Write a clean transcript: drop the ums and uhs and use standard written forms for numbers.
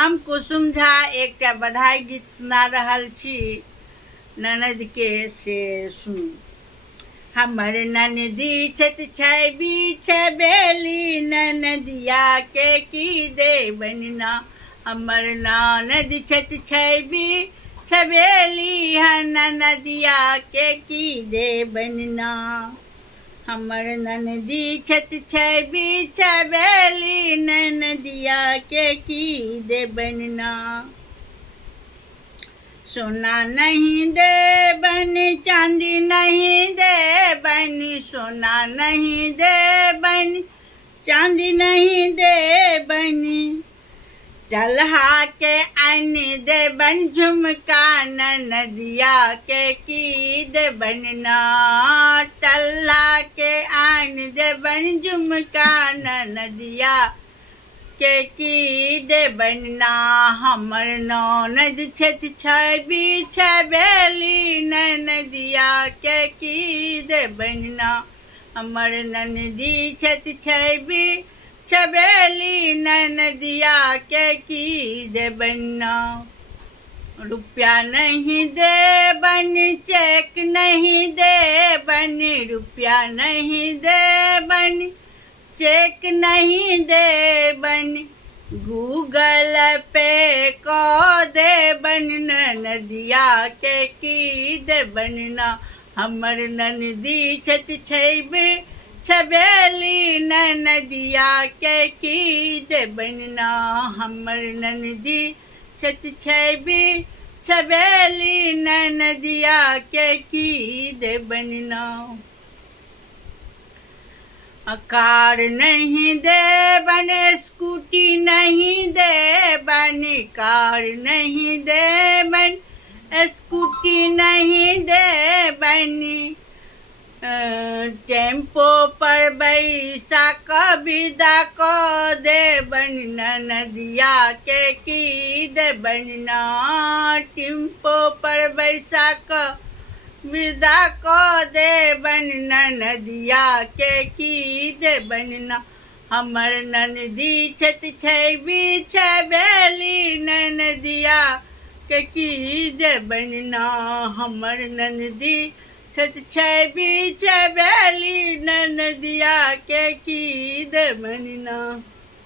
हम कुसुम झा एक बधाई गीत सुना रहल छी ननद के से सुन। हमर ननदी छत छै बीछ बेली, ननदिया के की देबनिना। हमर ननद छत छै बीछ बेली, ननदिया के की देबनिना। हमर ननदी छत छै बीछ बेली, ननदिया के की देबनिना। सोना नहीं देबन चांदी नहीं देबन, सोना नहीं देबन चांदी नहीं देबन। चल्हा के आन देबन झुमका, ननदिया के की देबनिना। चल्हा के आन देबन झुमका, ननदिया के की देबनिना। हमर ननद छत छै बीछ बेली, ननदिया के की देबनिना। हमर ननदी छत छै बीछ बेली, ननदिया के की देबनिना। रुपया नहीं देबन चेक नहीं देबन, रुपया नहीं देबन चेक नहीं देबन। गूगल पे को देबन, ननदिया के की देबनिना। हमर ननदी छत छै बीछ बेली, ननदिया के की देबनिना। हमर ननदी छत छै बीछ बेली, ननदिया के की देबनिना। कार नहीं देबन स्कूटी नहीं देबन, कार नहीं देबन स्कूटी नहीं देबन। टेम्पो पर बैसा क विदा को देबन, ननदिया के की देबनिना। टेम्पो पर बैसा क विदा को देबन, ननदिया के की देबनिना। हमर ननदी छत छै बीछ बेली, ननदिया के की देबनिना। हमर ननदी छत छै बीछ बेली, ननदिया के की देबनिना।